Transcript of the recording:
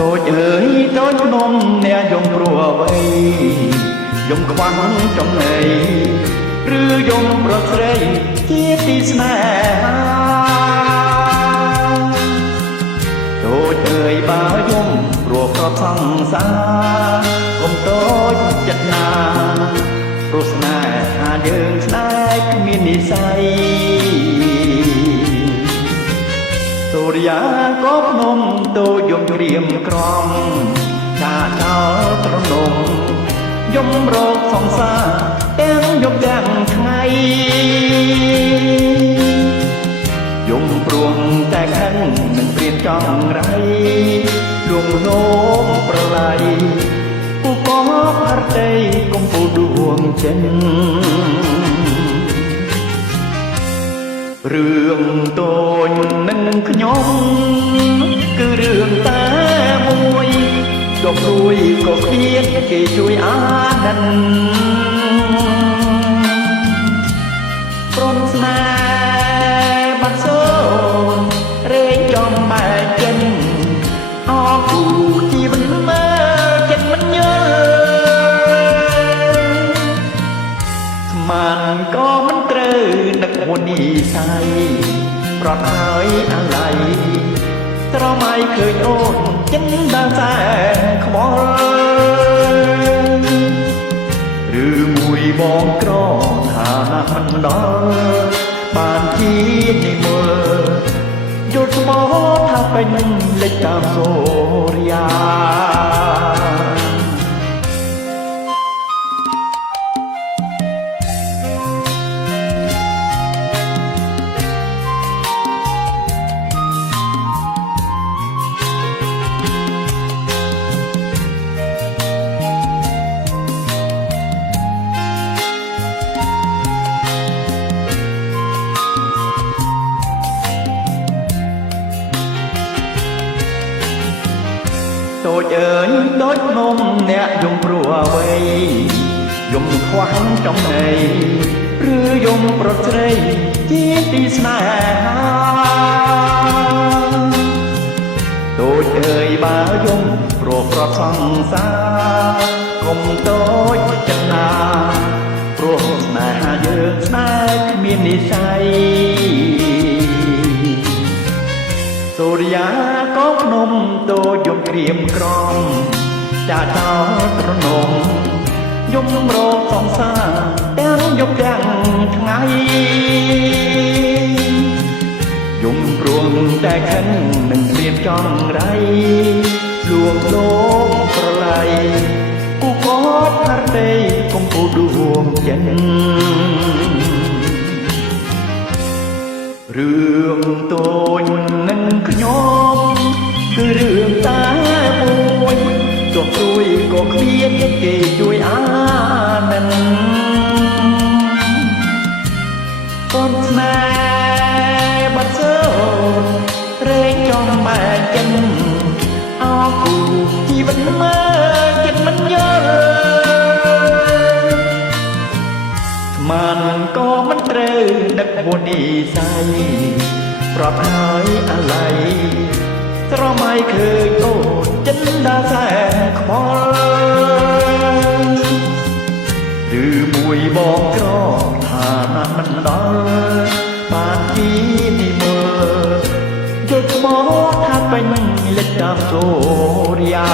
តូចអើយតូចនំអ្នកយំព្រោះអ្វីយំខ្វាំងចំណៃឬយំប្រស្រីជាទីស្នេហាតូចអើយបើយំព្រោះក្របសង្សារកុំតូចចិត្តណាព្រោះស្នេហាយើងស្នេហ៍គ្មាននិស្ស័យសូរិយាក៏ភ្នំតូចយំក្រៀមក្រំចាចោលត្រនំយំរោគសង្សារទាំងយប់ទាំងថ្ងៃយំព្រួងតែខឹងនឹងព្រានចង់រៃលួងលោមប្រឡ័យពូកបហរតីកុំពូដួងចិនរឿងតូចនឹងខ្ញុំគឺរឿងតែមួយក៏ព្រួយក៏ឃ្លាតគេជួយអាណិនព្រមស្នេហ៍បាត់សូនរែងចំបែកចិនអរគូជីវិតមើលចិត្តមិនយល់ស្មានក៏មិនត្រូវនឹកមុននិស័យប្រត់ហើយអាឡ័យស្រមៃឃើញអូនចិនដើរសែនខ្វល់ឬមួយបងក្រឋានៈមិនដល់បានជានិមលយល់ស្មោថាពេញលេចតាមសូរិយាតូចអើយតូចនំអ្នកយំព្រោះអ្វីយំខ្វះចំណៃឬយំប្រស្រីជាទីស្នេហាតូចអើយបើយំព្រោះប្រត់សង្សារកុំតូចចិត្តណាព្រោះស្នេហាយើងស្នេហ៍គ្មាននិស្ស័យសូរិយាក៏ភ្នំតូចយំក្រៀមក្រំចាចោលត្រនំយំរោគសង្សារទាំងយប់ទាំងថ្ងៃយំព្រួងតែខឹងនឹងព្រៀបចង់រៃលួងលោមប្រឡ័យគូកបហរតីកុំពូដួងចិនរឿងតូចនឹងខ្ញុំគឺរឿងតែមួយទោះព្រួយក៏គ្មានគេជួយអាណិនកូនស្នេហ៍បាត់សូនរែងចំបែកចិនអរគូជីវិតមើលចិត្តមិនយល់ស្មានក៏មិនត្រូវដឹកមុននិស័យប្រត់ហើយអាឡ័យស្រមៃឃើញអូនចិនដើរសែនខ្វល់ឬមួយបងក្រឋានៈមិនដល់បានជានិមលយល់ស្មោថាពេញលេចតាមសូរិយា